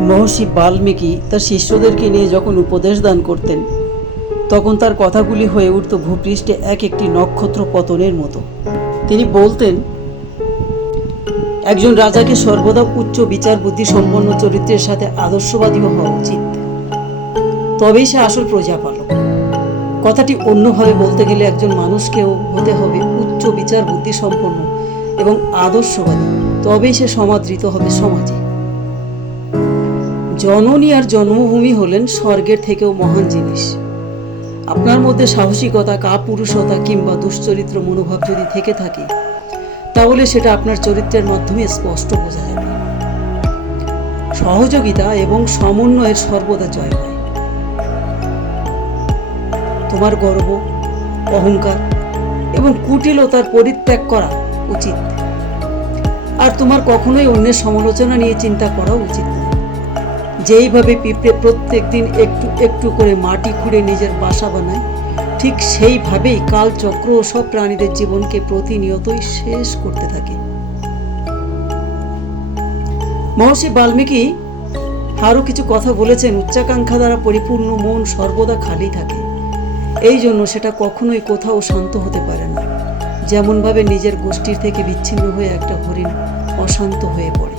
মহর্ষি বাল্মীকি তার শিষ্যদেরকে নিয়ে যখন উপদেশ দান করতেন, তখন তার কথাগুলি হয়ে উঠত ভূপৃষ্ঠে এক একটি নক্ষত্র পতনের মতো। তিনি বলতেন, একজন রাজাকে সর্বদা উচ্চ বিচার বুদ্ধি সম্পন্ন চরিত্রের সাথে আদর্শবাদীও হওয়া উচিত, তবেই সে আসল প্রজাপালক। কথাটি অন্যভাবে বলতে গেলে একজন মানুষকেও হতে হবে উচ্চ বিচার বুদ্ধি সম্পন্ন এবং আদর্শবাদী, তবেই সে সমাদৃত হবে সমাজে। জননী আর জন্মভূমি হলেন স্বর্গের থেকেও মহান জিনিস। আপনার মধ্যে সাহসিকতা, কাপুরুষতা কিংবা দুশ্চরিত্র মনোভাব যদি থেকে থাকে, তাহলে সেটা আপনার চরিত্রের মাধ্যমে স্পষ্ট বোঝা যাবে। সহযোগিতা এবং সমন্বয়ের সর্বদা জয় হয়। তোমার গর্ব, অহংকার এবং কুটিলতার পরিত্যাগ করা উচিত, আর তোমার কখনোই অন্যের সমালোচনা নিয়ে চিন্তা করা উচিত নয়। যেইভাবে পিঁপড়ে প্রত্যেক দিন একটু একটু করে মাটি খুঁড়ে নিজের বাসা বানায়, ঠিক সেইভাবেই কালচক্র ও সব প্রাণীদের জীবনকে প্রতিনিয়তই শেষ করতে থাকে। মহর্ষি বাল্মীকি আরও কিছু কথা বলেছেন, উচ্চাকাঙ্ক্ষা দ্বারা পরিপূর্ণ মন সর্বদা খালি থাকে, এই জন্য সেটা কখনোই কোথাও শান্ত হতে পারে না। যেমনভাবে নিজের গোষ্ঠীর থেকে বিচ্ছিন্ন হয়ে একটা হরিণ অশান্ত হয়ে পড়ে।